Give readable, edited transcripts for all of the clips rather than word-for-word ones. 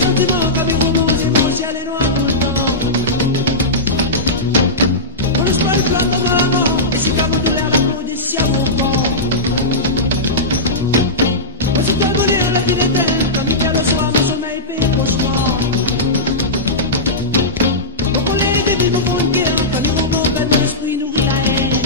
sentiment comme une romance émotionnelle et noire tout le temps. On ne se parle pas de maman, et si comme on douleur la peau des siames au corps. On se fait bonheur la vie d'éteinte, comme il y a le soir, mon sommeil paye cauchemar. Au collège des vies, mon fond de guerre, comme il remonte à mon esprit nourrit la haine.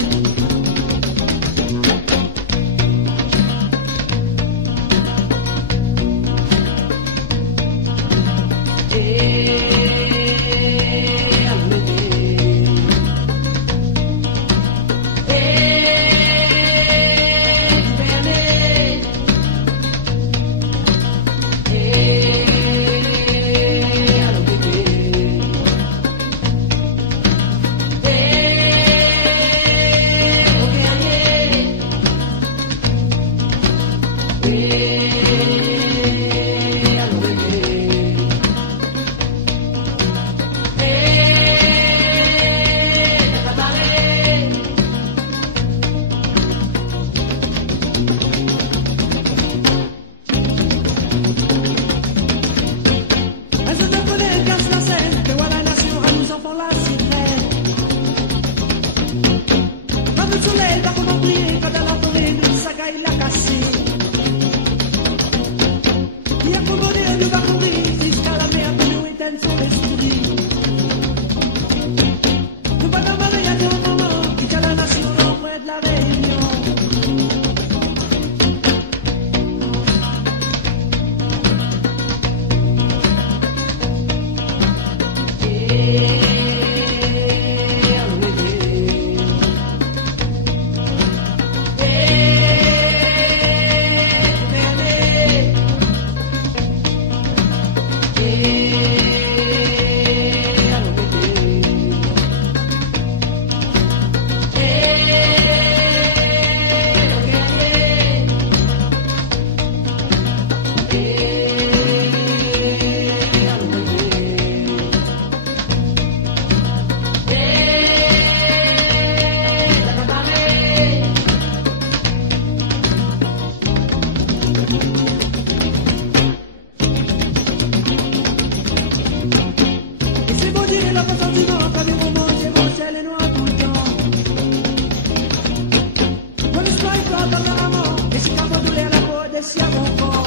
Siamo un po'.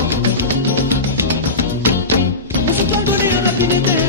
Non si può volere alla fine